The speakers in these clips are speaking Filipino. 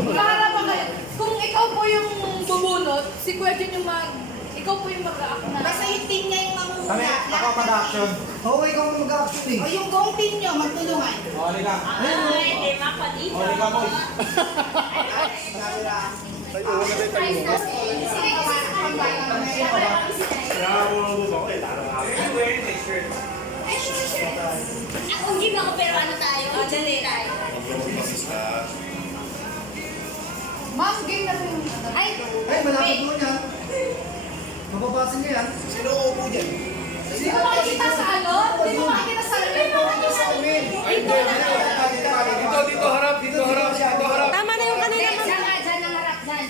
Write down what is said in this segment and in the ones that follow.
Maharapan kayo. Kung ikaw po yung bumunot, si Kuya Jun yung ikaw po yung mag-a-act na. Basta yung team niya yung mamuna. Kami, ako mag-action. Oo, ikaw mag-action eh. O yung buong team niyo, magtulungan. Oli ka. Ay, mapadito. Oli ka mo. Ang game ako pero ano tayo? Dali tayo. Ma'am, game na rin. Ay, Malapit mo yan. Mababasa niya yan. Sino upo dyan? Hindi mo makikita sa ano? Hindi mo makikita sa ano? Dito harap, dito harap. Tama na yung kanina. Diyan ang harap. Diyan.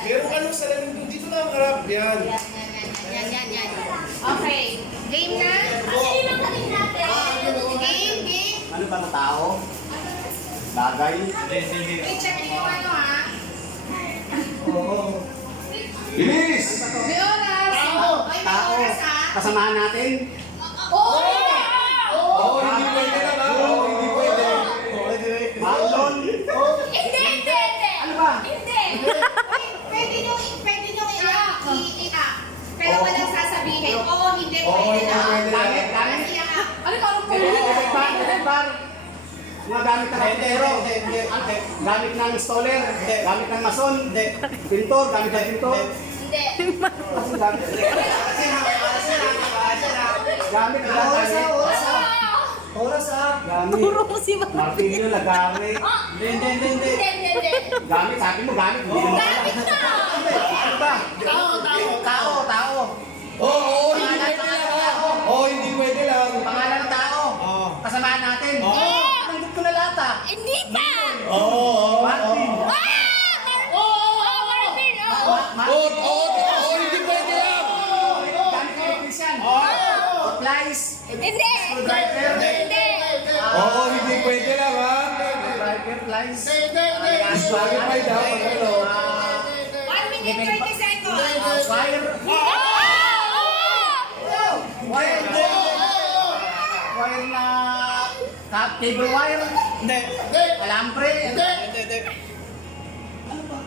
Meron ka nung salamin doon, dito na ang harap. Yan. Yan. Okay. Game na? Sino yung kanina natin? Game. Ano ba ng tao? Bagay? I-check niyo yung ano ha. Oo. Bilis! May oras! Ay, may oras ha. Kasamahan natin? Oo! Oo, hindi pwede lang ha. Oo, hindi pwede. Marlon? Hindi. Ano ba? Hindi. Pwede nyo i-act. Pero walang sasabihin. Oo, hindi pwede na. Gamit? Ano parang po? Bar? Mga gamit ng kapitero? Gamit ng installer? Gamit ng mason? Pintor? Gamit ng pintor? Hindi. Gamit ng Oras Gamit. Turo mo si Mama. Martilyo, lagari. Hindi. Gamit, sabi mo gamit. Hindi mo Gamit na! Ano ba? Tao. Oo, hindi pwede lang ha. Oo, hindi pwede lang. Pangalan ng tao. Kasamahan natin. Nandun ko na lahat ah. Hindi pa! Oo. Martin. Marvin! Oo, hindi pwede lang. Gamit ng electrician. Supplies. Hindi! Screwdriver. Oo, hindi pwede lang ha. Screwdriver, plies. Qualified ha, pag ano. 1 minute 30 seconds! Wire. Wire na cable wire. Alambre.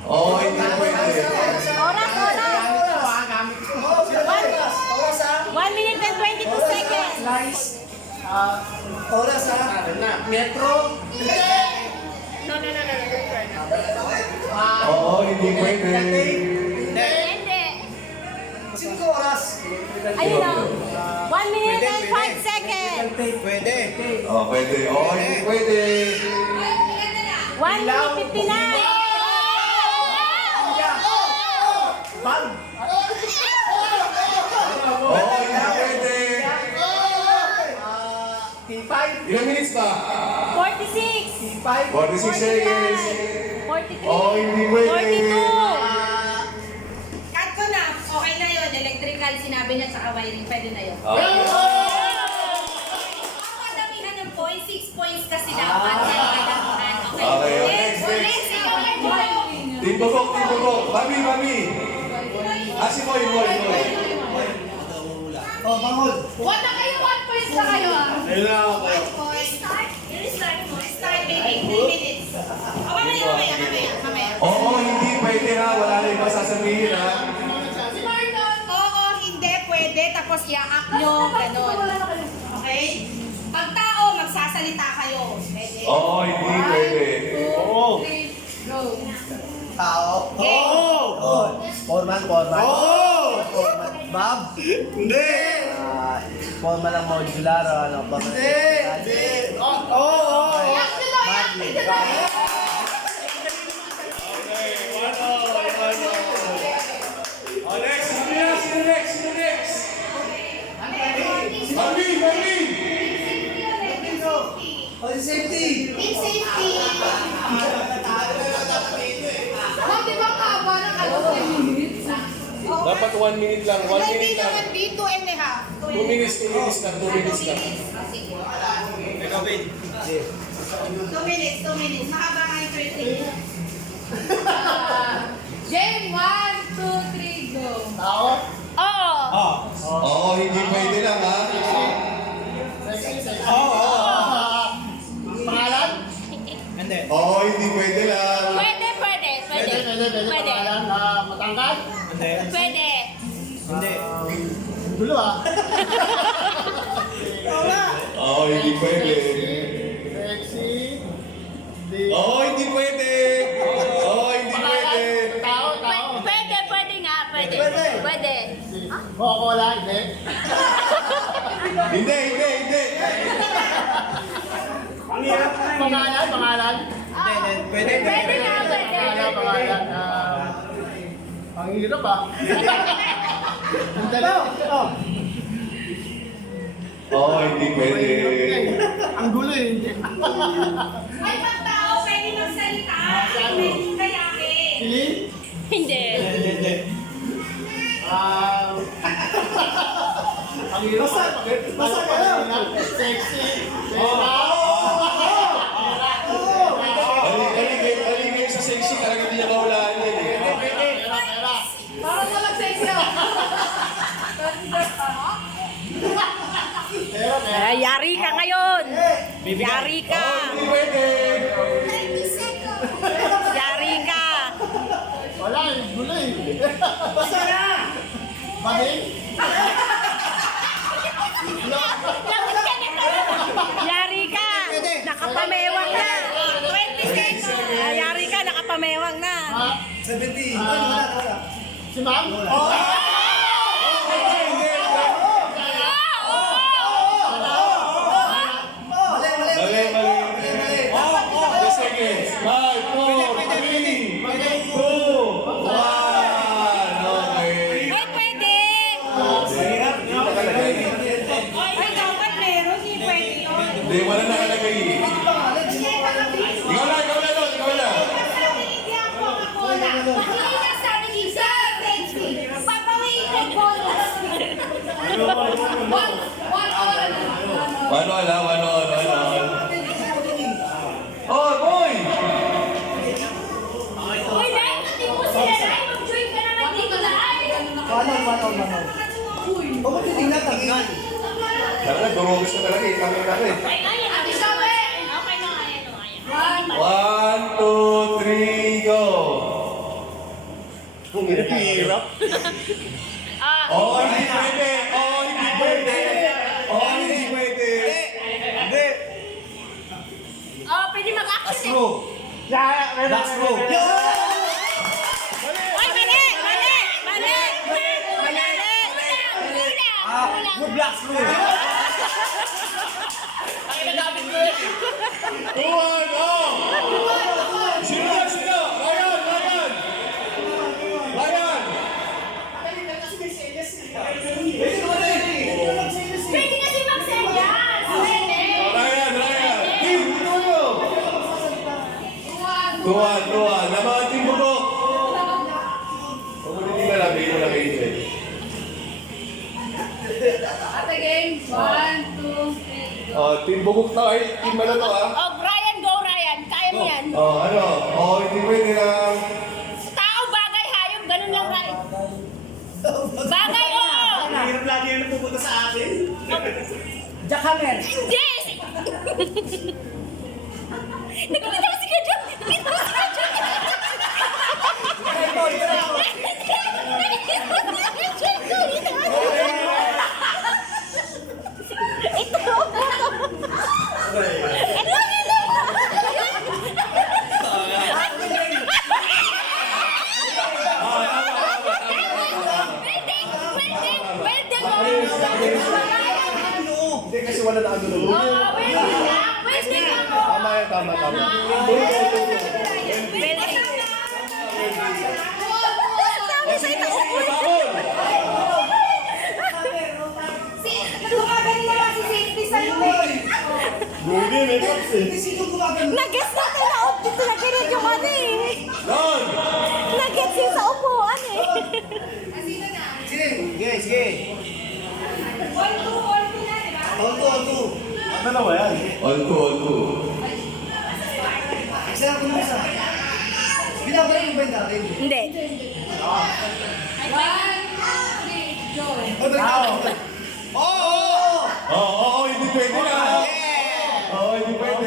Oo, hindi pwede. Oras. Gamit ko. 1 minute and 22 seconds. Slice. Oras Metro. No. Oo, hindi pwede. Hindi! 5 oras. Ayun lang. 1 minute and 5 seconds. Pwede. Oo, pwede. Oo, hindi pwede. 1 minute 59. Bulb. Oo, hindi pwede. T5. Ilang minutes pa? 46. T5. 46 seconds. 43. Oo, hindi pwede. 42. Cut ko na. Okay na yun. Electrical, sinabi niya, tsaka wiring. Pwede na yun. Okay. Ang madamihan ng points, 6 points kasi dapat. Yan, madamihan. Okay, next. Ikaw, Boy. Timbogok. Mami. Si Moy. Bangol. Wala kayo, 1 point na kayo ah. Start, baby. 3 minutes. Mamaya. Oo, hindi pwede ha. Wala na ibang sasabihin ha. Si Marlon. Oo, hindi pwede. Tapos i-act nyo. Ganon. Okay? Pag tao, magsasalita kayo. Pwede. Oo, hindi pwede. 3, go. Tao. Foreman. Bob. Hindi. Foreman ng modular o ano ba? Hindi. Marley. Oh, next. Sino next? Mami. Oh, safety. Team safety. Ma'am, di ba kaba ng 3 minutes? Dapat 1 minute lang. 1 Hindi minute lang. naman B, 2 and a half. 2 minutes lang. 2 minutes lang. Sige. Ikaw, Ben. 2 minutes. Mahaba nga yung 30. Game 1, 2, 3, go. Oo. Oo, hindi pwede lang ha. Pangalan? Hindi. Oo, hindi pwede lang. Pwede. Matangkad? Pwede. Dulo ah. Oo, hindi pwede. Sexy. Oo, hindi pwede. Oo, hindi pwede. Tao. Pwede nga. Pwede. Pwede. Coca-Cola, hindi. Hindi. Pangalan. Pwede nga. Pwede. Pangalan. Ang hirap ah. Ang dalaw. Oo, hindi pwede. Ang gulo eh. Ay, pag tao, pwede magsalita. Pwede kayakin. Sili? Hindi. Ang hirap. Basta ka lang. Sexy. Aligay sa sexy, talaga hindi niya mahulaan yan eh. Parang walang sexy ah. Yari ka ngayon. Yari ka. Hindi pwede. Yari ka. Wala, gulo eh. Basta na! Mahing? Yari ka. Nakapamewang na. 20 seconds. Yari ka. Nakapamewang na. 70. Si ma'am? Mali. 10 seconds. 5, 4, 3, 2, 1. Okay. Ay, pwede. Ay, dapat meron. Hindi pwede yun. Hindi, wala nakalagay eh. Ikaw na. Hindi ang Coca-Cola. Hindi na sabi ni Sir Safety. Papawiin kay bonus. One hour. Ano. Oh, boy! Uy, dahil natin mo sila na. Mag-join ka naman dito na. Talaga, durugis na talaga eh. Kami na rin. Ate Sabi. Okay na nga. 1, 2, 3, go! Ang hirap. Oh, hindi pwede! Pwede mag-action. Last row. Ay, mali. Last row. Tuwan, oh! Sino? Ryan! Pwede na si Maxelias. Pwede. Ryan! Team, tuyo! Tuwan. Naman, team mo po! Huwag mo nila lang, bigyan mo lang kayo dyan. Ate game. 1, 2, 3. Oh, team bugok na kayo. Team ano to ah? Oh, Ryan, go Ryan. Kaya mo yan. Oh, ano? Oh, hindi pwede lang. Tao, bagay, hayop. Ganun lang, Ryan. Bagay, oo. Hirap lagi yung napupunta sa akin. Hindi. Nagbitaw si Kadyo. Hindi kasi wala na ano nun. Tama. Sabi sa'yo, naupo. Tumagal mo lang si Safety sa loob. Lugi, may props eh. Nag-guess na tayo na object na ganyan yung ano eh. Don! Nag-guess yung sa upuan eh. Sige. All two na, di ba? All two. Dalawa yan. All two. Isa lang kung isa. Binabalik mo ba yung dati? Hindi. 1, 2, 3, joy. Oo, hindi pwede na. Oo, hindi pwede.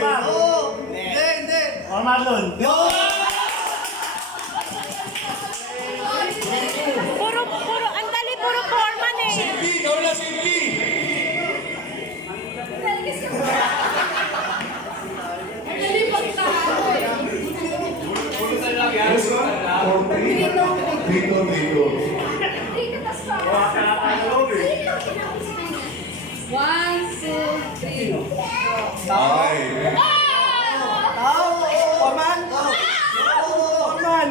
Hindi. Or Marlon. Dito, dito. One, two, three. Okay. Orman! Orman!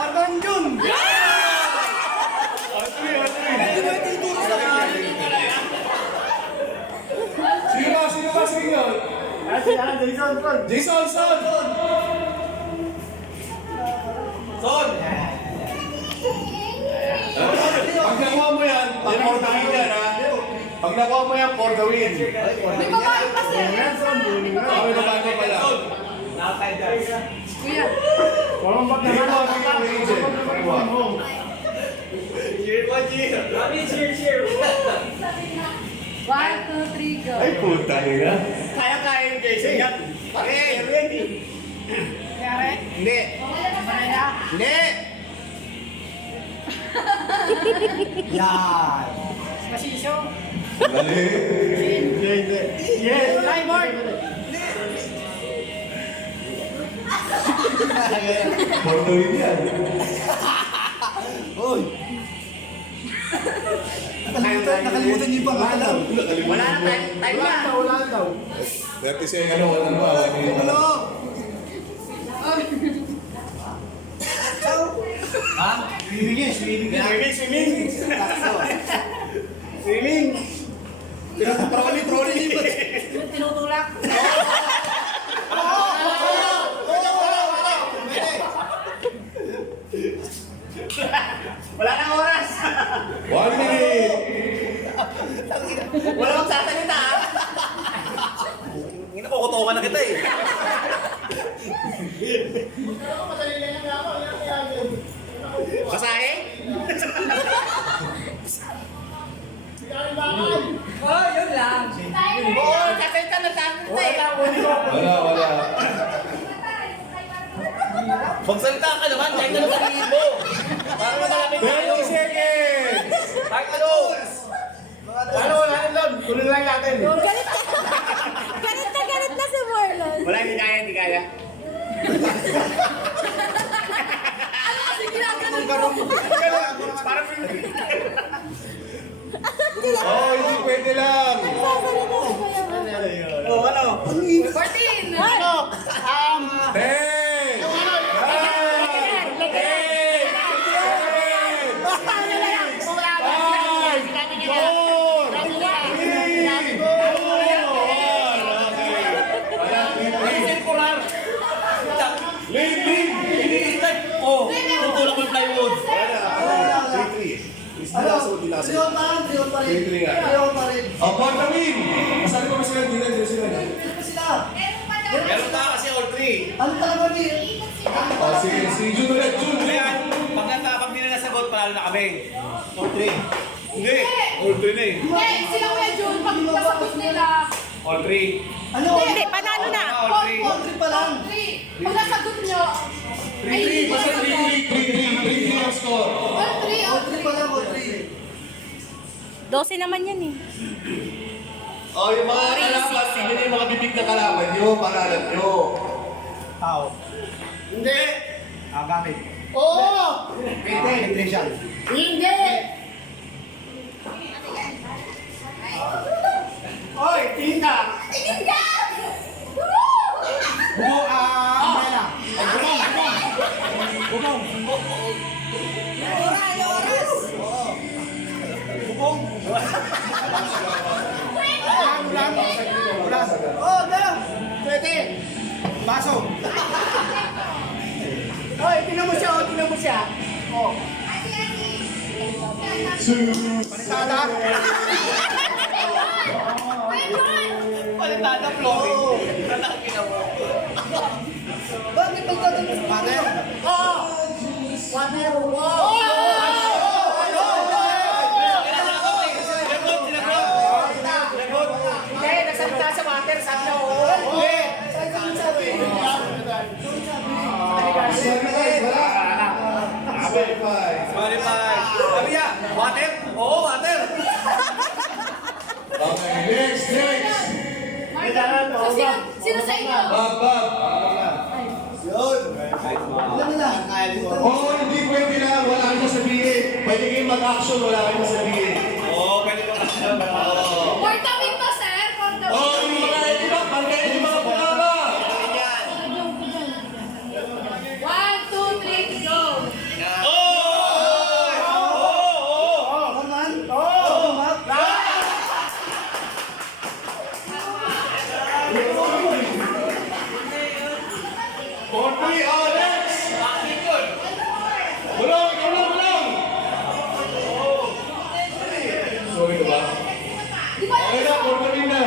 Orman yun! Sino ba sino? Jason, son! Pag nakuha mo yan, for the win yan ha. Pag nakuha mo yan, for the win. May babae pa sir. Kami naman ko pala. Kuya. Dito, dito, Angel. One, two, three, go. Ay, puta nila. Kaya yung Jason yan. Ready? Hindi. Hindi. Yan. Dali. Yes. Timer. For the win yan. Uy. Nakalimutan niyo pa nga daw. Wala na time na. Wala na daw. 30 seconds, ano ba? Ano? Ha? Swimming. Swimming. Trolling. Tinutulak. Wala nang oras. 1 minute. Wala kang sasalita ha. Nakukutukan na kita eh. Basahe? Oh, yun lang. Oo, sasalita na sasalita eh. Wala. Magsalita ka naman, kahit ano sabihin mo. Para malapit 30 seconds. Kahit ano. Wala lang. Tuloy lang natin. Galit na si Marlon. Wala, hindi kaya. Ano kasi ginaganon mo? Parang Oh, hindi pwede lang. Sasalita si Kuya Mo. Oh, ano? 14. 10. 9. 8. 7. 6. 5. 4. 3. 2. 1. Oh, tutulak mo yung plywood. Three nga. Oh, for the win. Masabi ko sila, hindi sila. Meron ka kasi all three. Oh, si Jun ulit, Jun. Pag nila nasagot, panalo na kami. All three. Hindi, all three na eh. Hindi, sila Kuya Jun, pag nasagot nila, All three. Hindi, panalo na. All three. all three. Pag nasagot nyo, ay hindi Basta nasagot. 3 ang score. All three. 12 naman yan eh. Oh, yung mga kalaban, yun yung mga bibig na kalaban nyo, para alam nyo. Tao. Hindi. Gamit. Oo! Hindi. Electrician. Hindi. Oy, tingin ka. Tingin ka! Umbrella. Bubong. Ulan. Oh, dala. Pwede. Baso. Oy, tingnan mo siya. Oh. Palitada. Palitada, flooring. Bakit pagtatanong sa water? Oo. Water. Hindi, nagsalita sa water. Sabi na oo. Sabi niya, water? Oo, water. Okay, next. Sino sa inyo? Bob. Oo, hindi pwede lang. Wala kang sasabihin. Pwede kayong mag-action, wala kang sasabihin. For the week to, sir. For the Oo, week. yung mga iba, pagkain yung mga pangaba. 1, 2, 3, go! Forty, Alex! Bulong, bulong, bulong! Sorry ka ba? Di ba Okay na, forty na.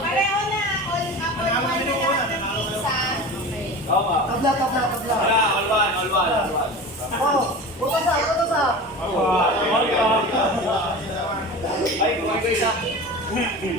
Pareho na. All one na lahat ng pizza. Ay,